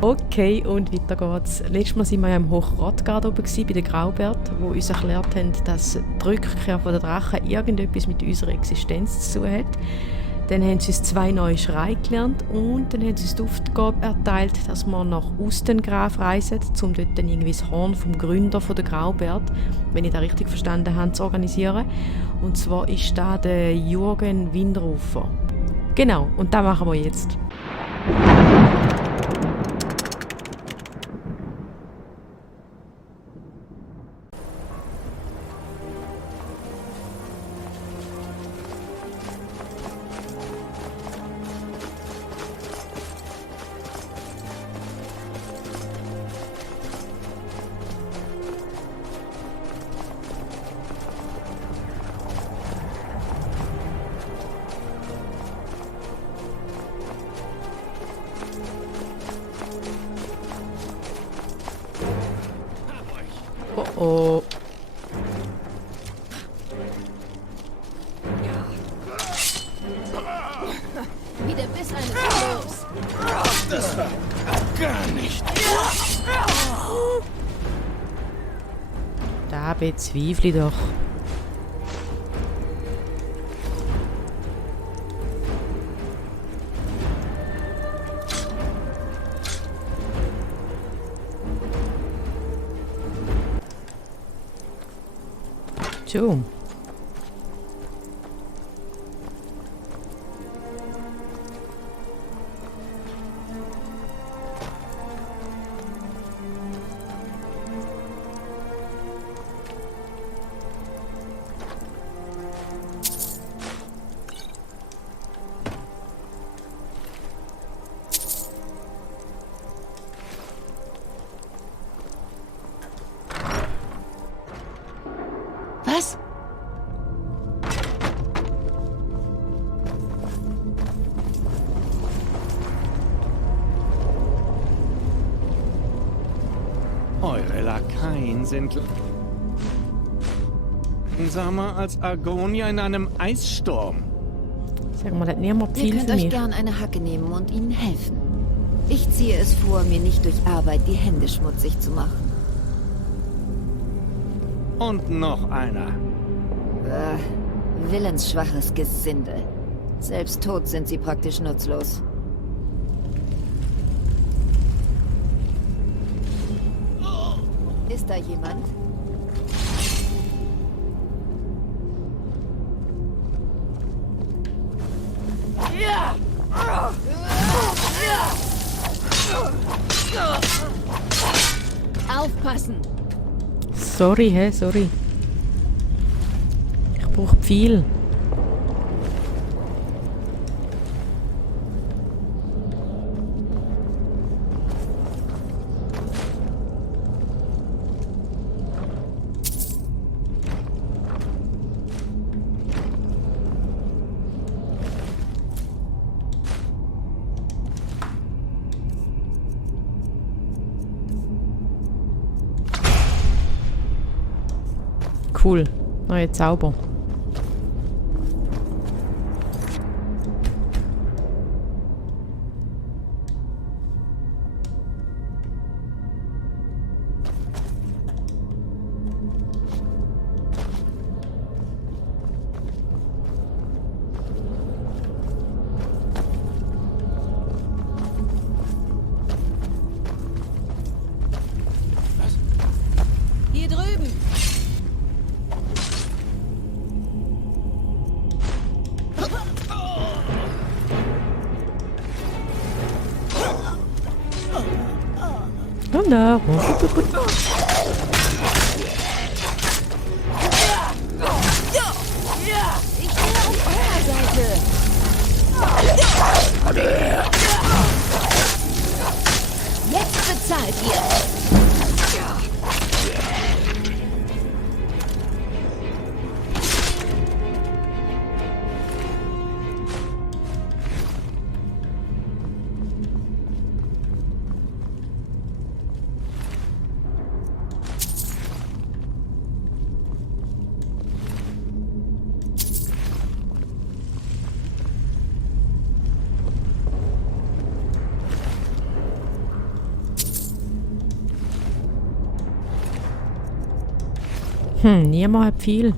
Okay, und weiter geht's. Letztes Mal waren wir ja im Hochrothgard oben gewesen, bei den Graubärt, wo uns erklärt haben, dass die Rückkehr der Drachen irgendetwas mit unserer Existenz zu tun hat. Dann haben sie uns 2 neue Schreie gelernt und dann haben sie uns die Aufgabe erteilt, dass wir nach Ustengrav reisen, um dort dann irgendwie das Horn vom Gründer der Graubärt, wenn ich das richtig verstanden habe, zu organisieren. Und zwar ist da der Jürgen Windrufer. Genau, und das machen wir jetzt. Oh oh. Wie der Biss eines Löws. Das war gar nicht. Da bezweifle ich doch. So. Was? Eure Lakaien sind langsamer als Argonia in einem Eissturm. Sag mal, das niemand Ihr viel könnt für euch mich. gern eine Hacke nehmen und ihnen helfen. Ich ziehe es vor, mir nicht durch Arbeit die Hände schmutzig zu machen. Und noch einer. Willensschwaches Gesindel. Selbst tot sind sie praktisch nutzlos. Ist da jemand? Aufpassen! Sorry, sorry. Ich brauche viel. Cool. Neue Zauber. Hier drüben! Wunderbar. Ich stehe auf eurer Seite! Jetzt bezahlt ihr! Niemand hat viel.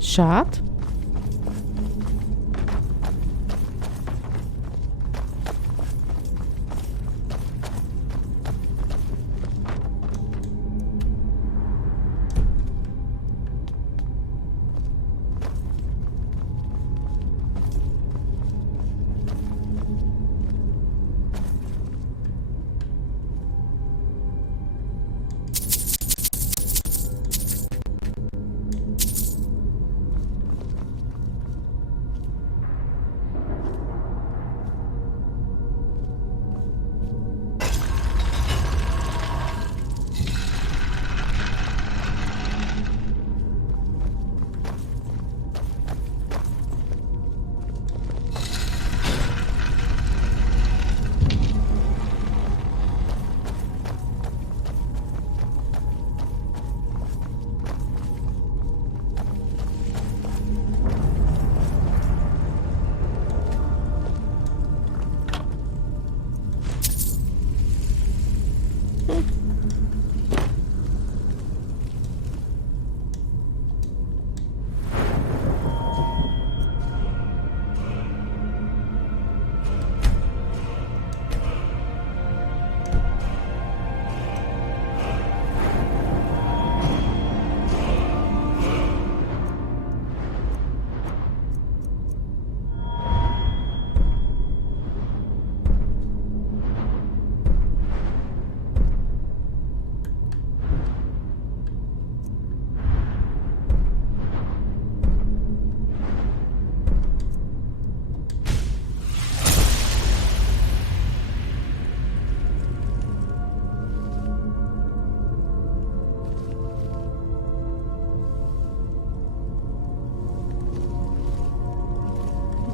Schade.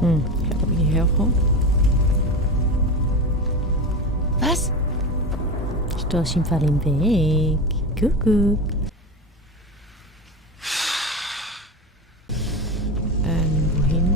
Ich kann nicht herkommen. Was? Stehst im Fall im Weg. Kuckuck. Wohin?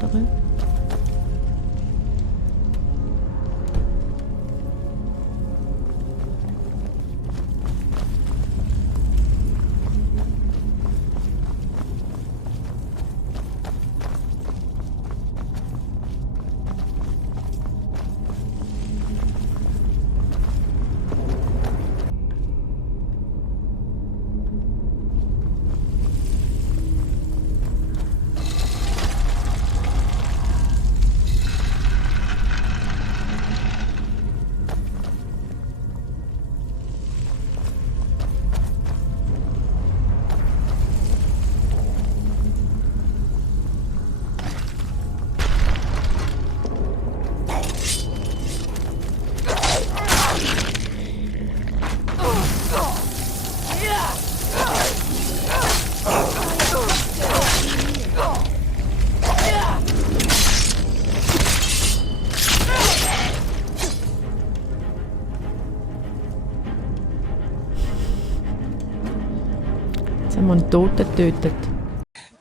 Jetzt haben wir einen Toten getötet.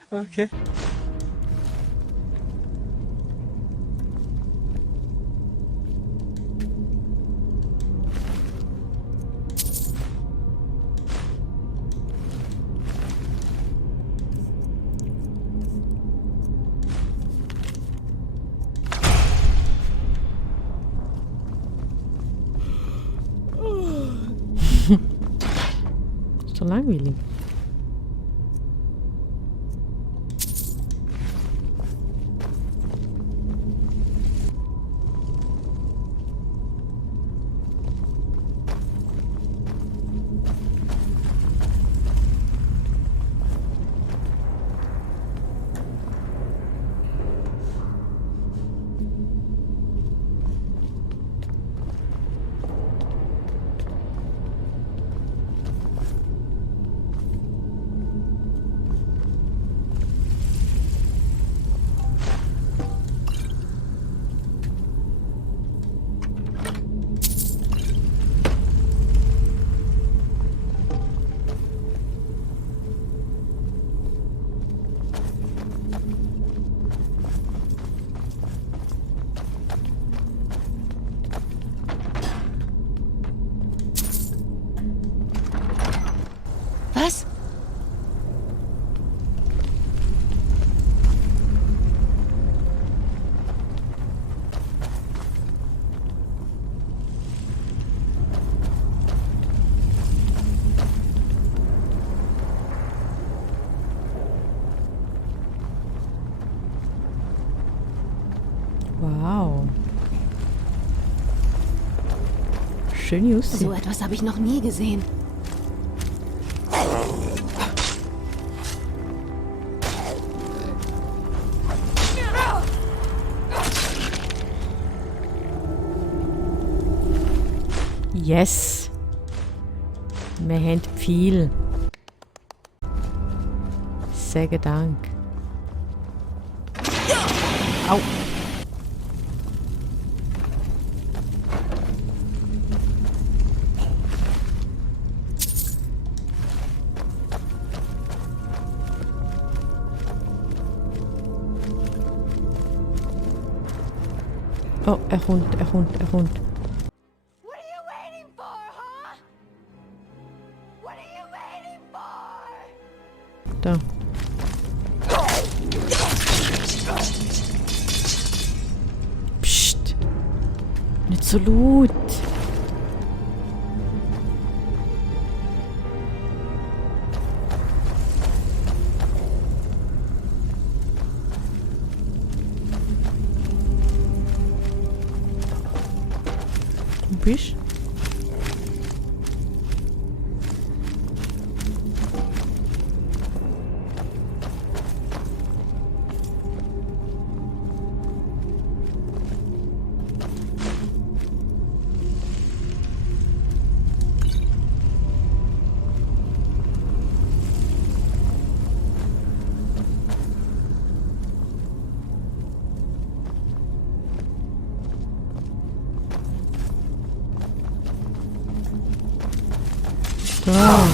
Okay. Ist doch langweilig. Was? Wow. Schöne Aussicht. So etwas habe ich noch nie gesehen. Yes. Wir haben viel. Sage Dank. Au. Oh, er kommt. What are you waiting for, huh? What are you waiting for? Da. Psst. Nicht so laut. Du bist? Da.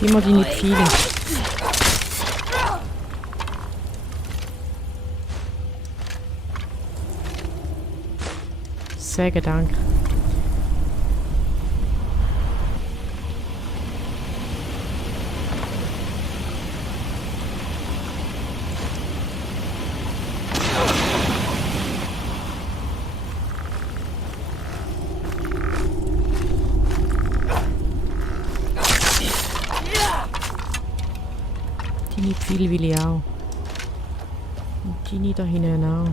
Gib mir deine Pfeile. Sage Dank. Deine Pfeile will ich auch. Und Ginny da hinten auch.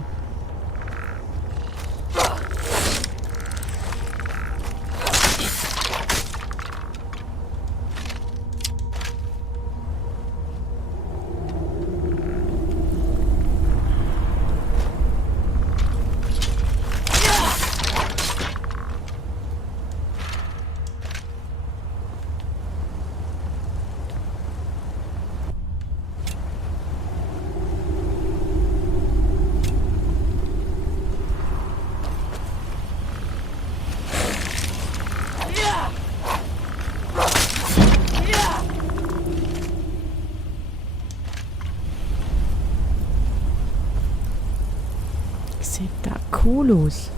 Sieht da cool aus.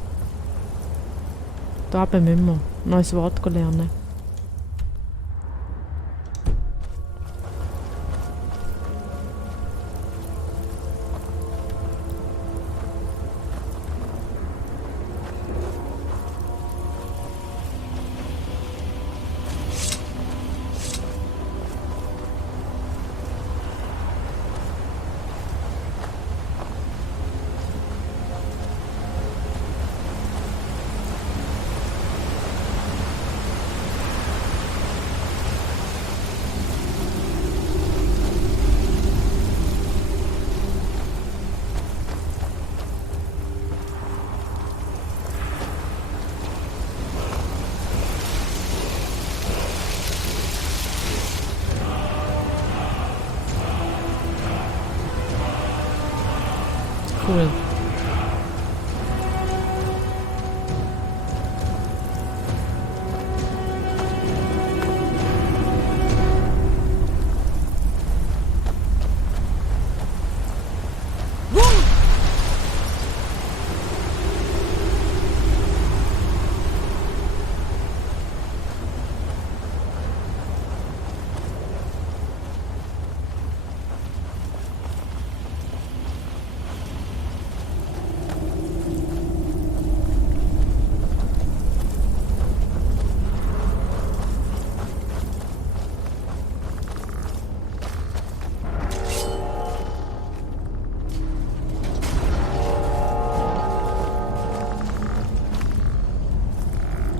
Da müssen wir neues Wort lernen. Cool.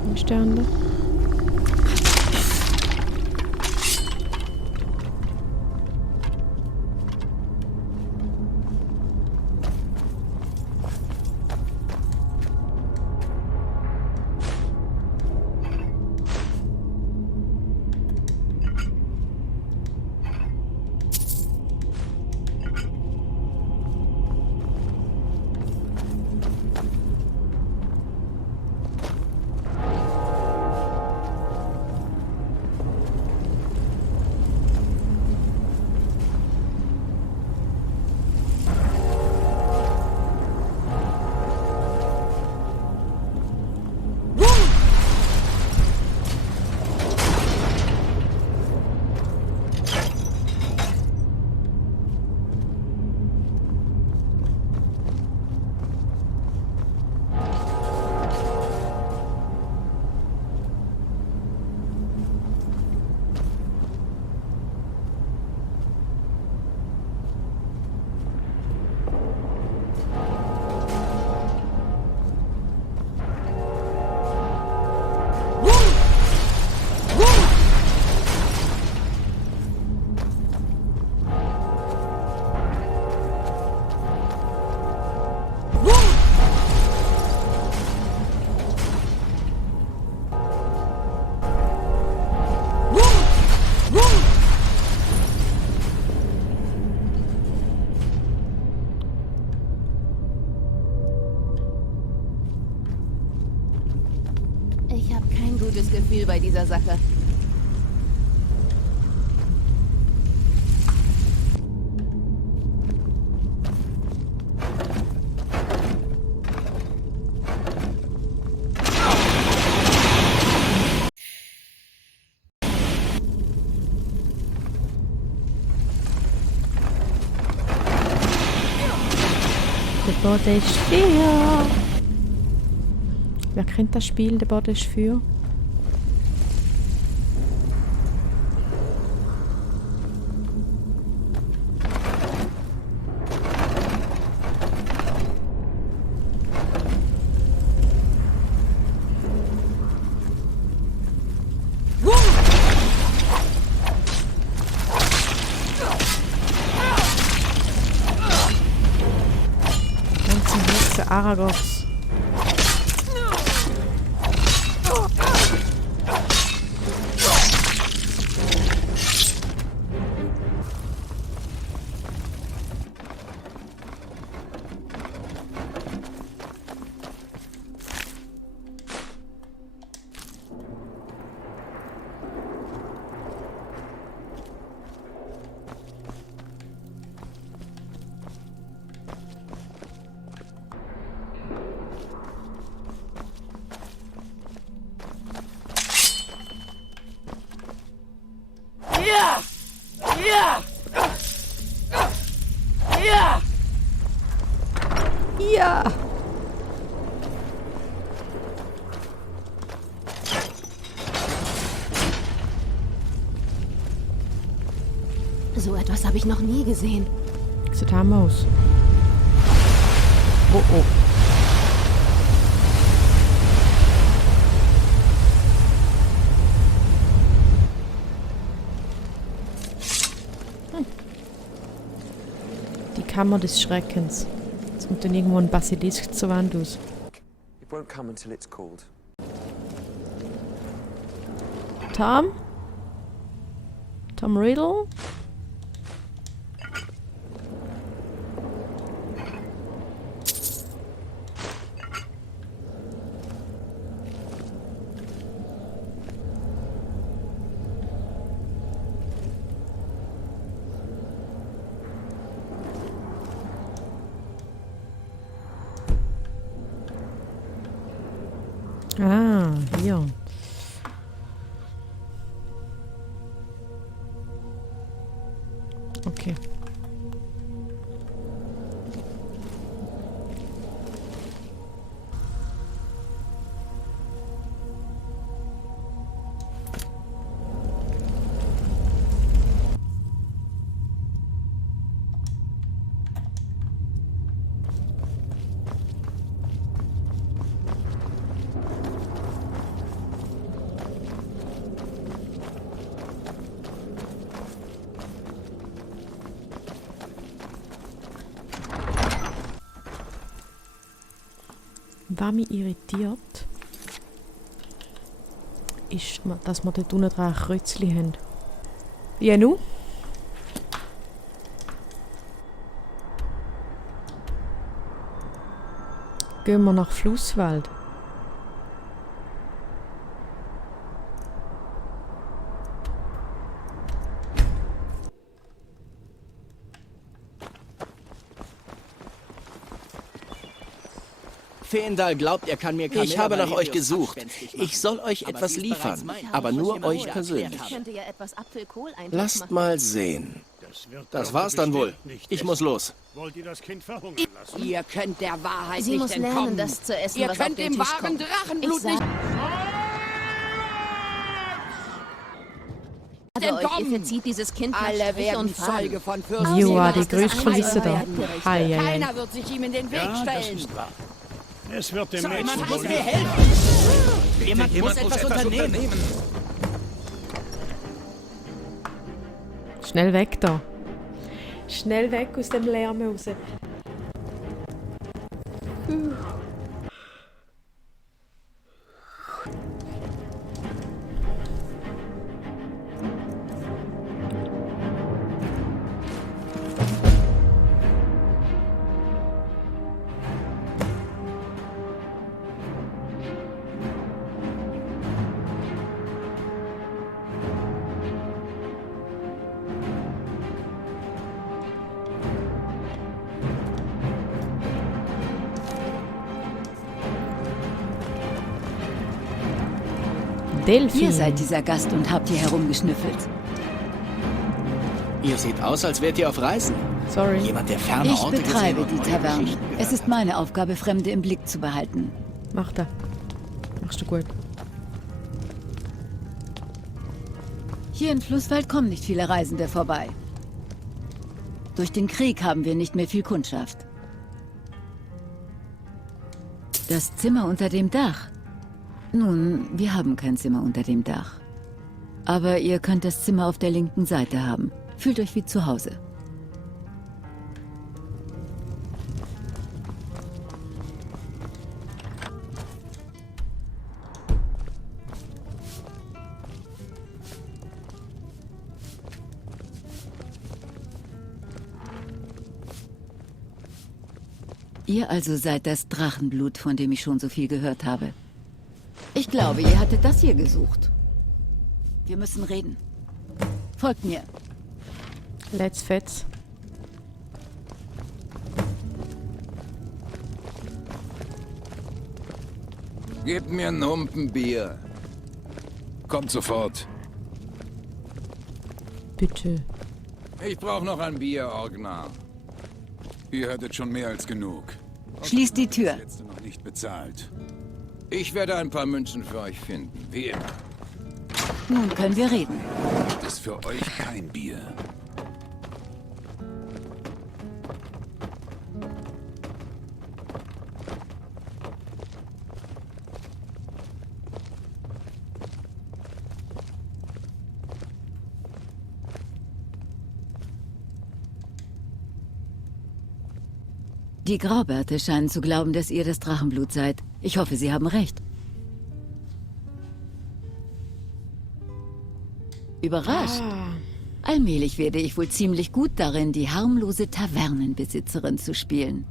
Wo ist der andere? Ich habe kein gutes Gefühl bei dieser Sache. Der Boden ist Feuer. Wer kennt das Spiel, der Boden ist Feuer? Aragos. Ja! So etwas habe ich noch nie gesehen. Sieht hammer aus. Oh oh. Die Kammer des Schreckens. Jetzt kommt dann irgendwo ein Basilisk zur Wand aus. It won't come until it's called. Tom? Tom Riddle? Ah, hier. Okay. Was mich irritiert, ist, dass wir dort unten dran ein Kreuzchen haben. Ja, nu? Gehen wir nach Flusswald. Feendal glaubt, er kann mir Kamel Ich habe nach euch Valerius gesucht. abspenstig machen. Ich soll euch Aber etwas sie ist bereits liefern, mein. aber nur Jemand, euch der persönlich. erklärt Ich könnte ja etwas Apfelkohl Lasst machen. mal sehen. Das war's dann wohl. Ich muss los. Wollt ihr das Kind verhungern lassen? Ihr könnt der Wahrheit Sie nicht muss entkommen. lernen, das zu essen, Ihr was auf könnt den dem Tisch wahren kommt. Drachenblut Ich nicht sage euch, ihr entkommen. verzieht dieses Kind nach Alle Strich werden und Faden. Zeuge von Fürsten. Joa, die ist das größte Kulisse da. einzige Hei, hei, hei. Keiner wird sich ihm in den Weg Ja, das stellen. ist wahr. Es wird dem Jemand Mädchen muss wohl mir helfen. helfen. Jemand muss etwas unternehmen. Schnell weg da. Schnell weg aus dem Lärm raus. Delphin. Ihr seid dieser Gast und habt hier herumgeschnüffelt. Ihr seht aus, als wärt ihr auf Reisen. Sorry. Jemand, der ferne Ich Orte betreibe gesehen die und neue Taverne. Geschichten gehört. Es ist meine Aufgabe, Fremde im Blick zu behalten. Mach da. Machst du gut. Hier in Flusswald kommen nicht viele Reisende vorbei. Durch den Krieg haben wir nicht mehr viel Kundschaft. Das Zimmer unter dem Dach. Nun, wir haben kein Zimmer unter dem Dach. Aber ihr könnt das Zimmer auf der linken Seite haben. Fühlt euch wie zu Hause. Ihr also seid das Drachenblut, von dem ich schon so viel gehört habe. Ich glaube, ihr hattet das hier gesucht. Wir müssen reden. Folgt mir. Let's fetz. Gib mir ein Humpenbier. Kommt sofort. Bitte. Ich brauche noch ein Bier, Orgnar. Ihr hattet schon mehr als genug. Schließt die Tür. Das letzte noch nicht bezahlt. Ich werde ein paar Münzen für euch finden, wie immer. Nun können wir reden. Das ist für euch kein Bier. Die Graubärte scheinen zu glauben, dass ihr das Drachenblut seid. Ich hoffe, sie haben recht. Überrascht. Allmählich werde ich wohl ziemlich gut darin, die harmlose Tavernenbesitzerin zu spielen.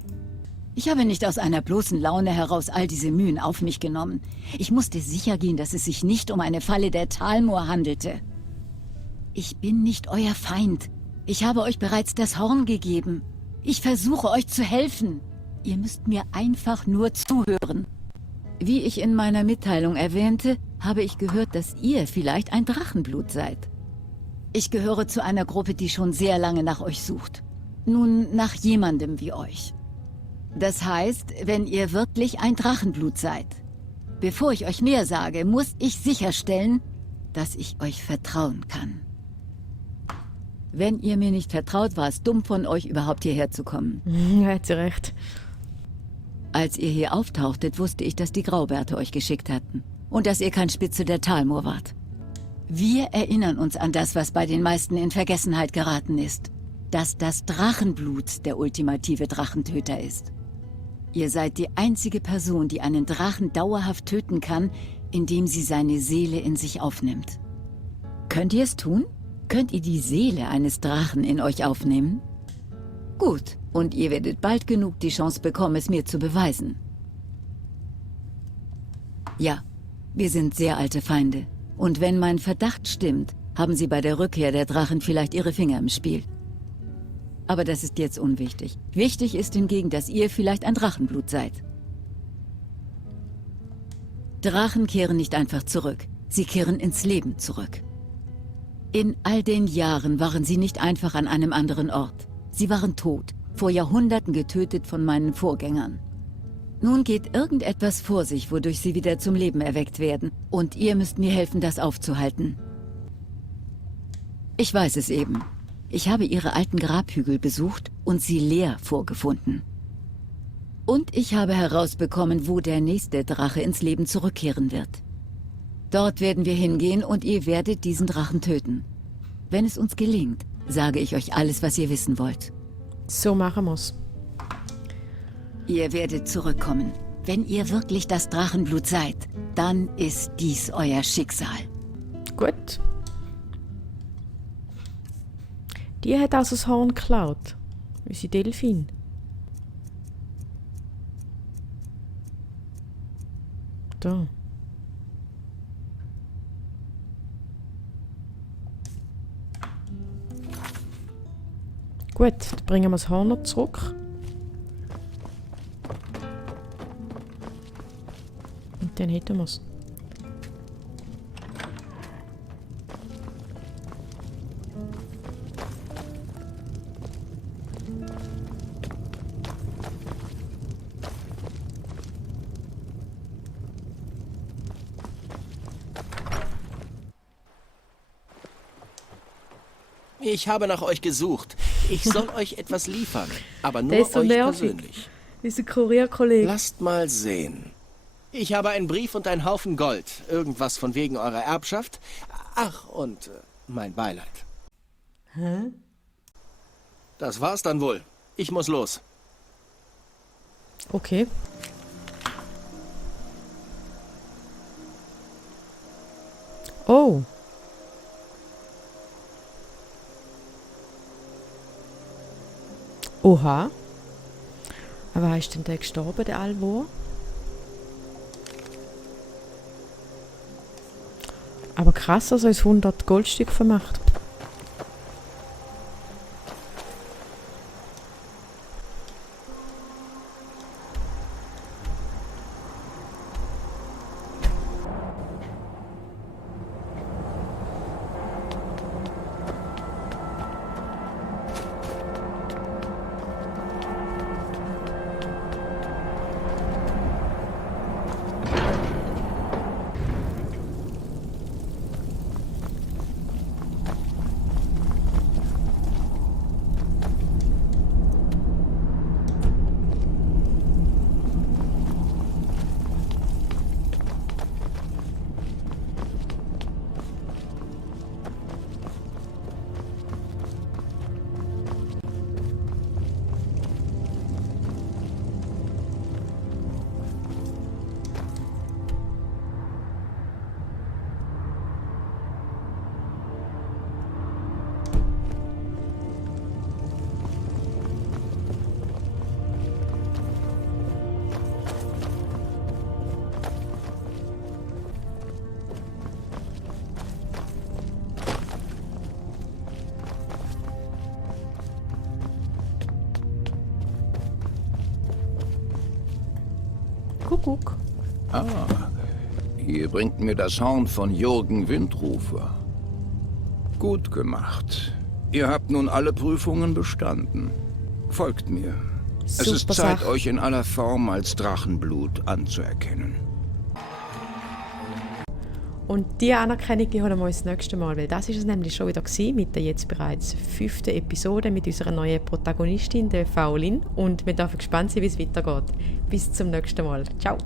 Ich habe nicht aus einer bloßen Laune heraus all diese Mühen auf mich genommen. Ich musste sicher gehen, dass es sich nicht um eine Falle der Talmor handelte. Ich bin nicht euer Feind. Ich habe euch bereits das Horn gegeben. Ich versuche euch zu helfen. Ihr müsst mir einfach nur zuhören. Wie ich in meiner Mitteilung erwähnte, habe ich gehört, dass ihr vielleicht ein Drachenblut seid. Ich gehöre zu einer Gruppe, die schon sehr lange nach euch sucht. Nun, nach jemandem wie euch. Das heißt, wenn ihr wirklich ein Drachenblut seid. Bevor ich euch mehr sage, muss ich sicherstellen, dass ich euch vertrauen kann. Wenn ihr mir nicht vertraut, war es dumm von euch, überhaupt hierher zu kommen. Ja, hat sie recht. Als ihr hier auftauchtet, wusste ich, dass die Graubärte euch geschickt hatten. Und dass ihr kein Spitzel der Talmor wart. Wir erinnern uns an das, was bei den meisten in Vergessenheit geraten ist. Dass das Drachenblut der ultimative Drachentöter ist. Ihr seid die einzige Person, die einen Drachen dauerhaft töten kann, indem sie seine Seele in sich aufnimmt. Könnt ihr es tun? Könnt ihr die Seele eines Drachen in euch aufnehmen? Gut, und ihr werdet bald genug die Chance bekommen, es mir zu beweisen. Ja, wir sind sehr alte Feinde. Und wenn mein Verdacht stimmt, haben sie bei der Rückkehr der Drachen vielleicht ihre Finger im Spiel. Aber das ist jetzt unwichtig. Wichtig ist hingegen, dass ihr vielleicht ein Drachenblut seid. Drachen kehren nicht einfach zurück. Sie kehren ins Leben zurück. In all den Jahren waren sie nicht einfach an einem anderen Ort. Sie waren tot, vor Jahrhunderten getötet von meinen Vorgängern. Nun geht irgendetwas vor sich, wodurch sie wieder zum Leben erweckt werden. Und ihr müsst mir helfen, das aufzuhalten. Ich weiß es eben. Ich habe ihre alten Grabhügel besucht und sie leer vorgefunden. Und ich habe herausbekommen, wo der nächste Drache ins Leben zurückkehren wird. Dort werden wir hingehen und ihr werdet diesen Drachen töten. Wenn es uns gelingt, sage ich euch alles, was ihr wissen wollt. So machen wir's. Ihr werdet zurückkommen. Wenn ihr wirklich das Drachenblut seid, dann ist dies euer Schicksal. Gut. Die hat also das Horn geklaut. Unsere Delfin. Da. Gut, dann bringen wir das Horn noch zurück. Und dann hätten wir es. Ich habe nach euch gesucht. Ich soll euch etwas liefern, aber nur Der ist so euch nervig. persönlich. Unser Kurierkollege. Lasst mal sehen. Ich habe einen Brief und einen Haufen Gold. Irgendwas von wegen eurer Erbschaft. Ach, und mein Beileid. Hä? Das war's dann wohl. Ich muss los. Okay. Oh. Oha. Aber ist denn der gestorben, der Alvor? Aber krass, also ist 100 Goldstück vermacht. Kuckuck. Ah, ihr bringt mir das Horn von Jürgen Windrufer. Gut gemacht. Ihr habt nun alle Prüfungen bestanden. Folgt mir. Es ist Zeit, euch in aller Form als Drachenblut anzuerkennen. Und diese Anerkennung die holen wir uns das nächste Mal, weil das ist es nämlich schon wieder gewesen, mit der jetzt bereits 5. Episode mit unserer neuen Protagonistin, der Faolin. Und wir dürfen gespannt sein, wie es weitergeht. Bis zum nächsten Mal. Ciao!